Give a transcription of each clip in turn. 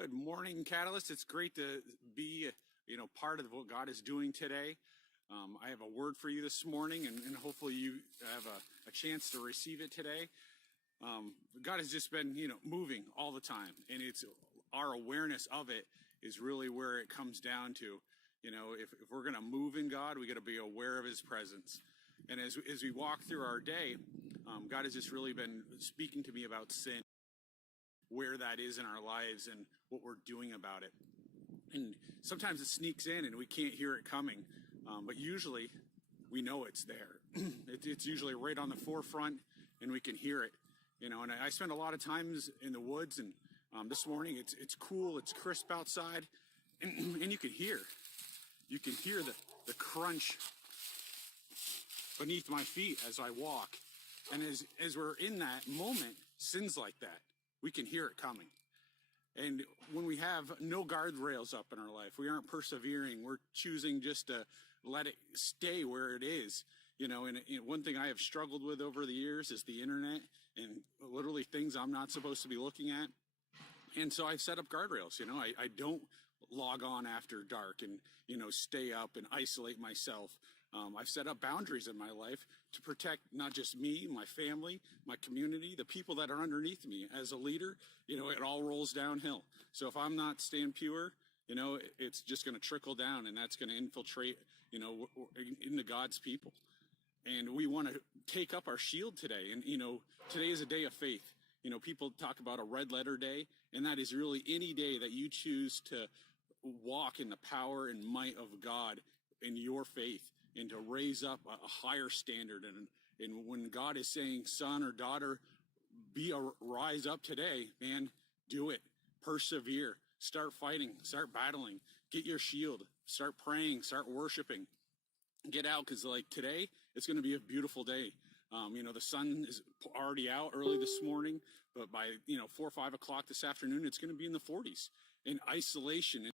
Good morning, Catalyst. It's great to be, part of what God is doing today. I have a word for you this morning, and hopefully you have a chance to receive it today. God has just been, moving all the time, and it's our awareness of it is really where it comes down to. If we're going to move in God, we got to be aware of His presence. And as we walk through our day, God has just really been speaking to me about sin, where that is in our lives and what we're doing about it. And sometimes it sneaks in and we can't hear it coming, but usually we know it's there. It's usually right on the forefront and we can hear it. And I spend a lot of times in the woods, and this morning it's cool, it's crisp outside, and you can hear the crunch beneath my feet as I walk. And as we're in that moment, sins like that, we can hear it coming. And when we have no guardrails up in our life, we aren't persevering, we're choosing just to let it stay where it is. And one thing I have struggled with over the years is the internet and literally things I'm not supposed to be looking at. And so I've set up guardrails. I don't log on after dark and, stay up and isolate myself. I've set up boundaries in my life to protect not just me, my family, my community, the people that are underneath me. As a leader, it all rolls downhill. So if I'm not staying pure, it's just going to trickle down, and that's going to infiltrate, into God's people. And we want to take up our shield today. And, today is a day of faith. People talk about a red letter day, and that is really any day that you choose to walk in the power and might of God in your faith, and to raise up a higher standard. And when God is saying, son or daughter, rise up today, man, do it. Persevere. Start fighting. Start battling. Get your shield. Start praying. Start worshiping. Get out, because today, it's going to be a beautiful day. The sun is already out early this morning, but by, 4 or 5 o'clock this afternoon, it's going to be in the 40s. And isolation and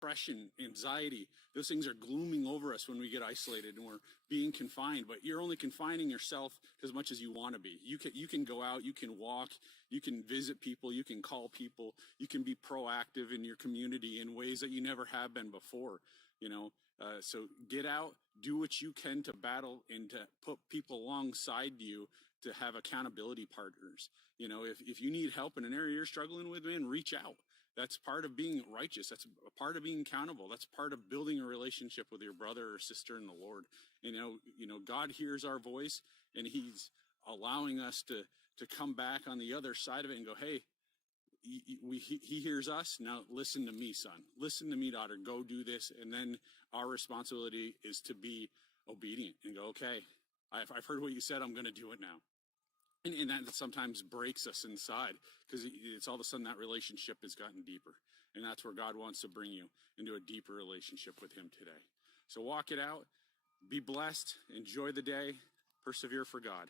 depression, anxiety, those things are glooming over us when we get isolated and we're being confined. But you're only confining yourself as much as you want to be. You can go out, you can walk, you can visit people, you can call people, you can be proactive in your community in ways that you never have been before. So get out, do what you can to battle and to put people alongside you to have accountability partners. If you need help in an area you're struggling with, man, reach out. That's part of being righteous. That's a part of being accountable. That's part of building a relationship with your brother or sister in the Lord. God hears our voice, and He's allowing us to come back on the other side of it and go, hey, He hears us. Now listen to me, son. Listen to me, daughter. Go do this. And then our responsibility is to be obedient and go, okay, I've heard what you said. I'm going to do it now. And that sometimes breaks us inside, because it's all of a sudden that relationship has gotten deeper. And that's where God wants to bring you into a deeper relationship with Him today. So walk it out. Be blessed. Enjoy the day. Persevere for God.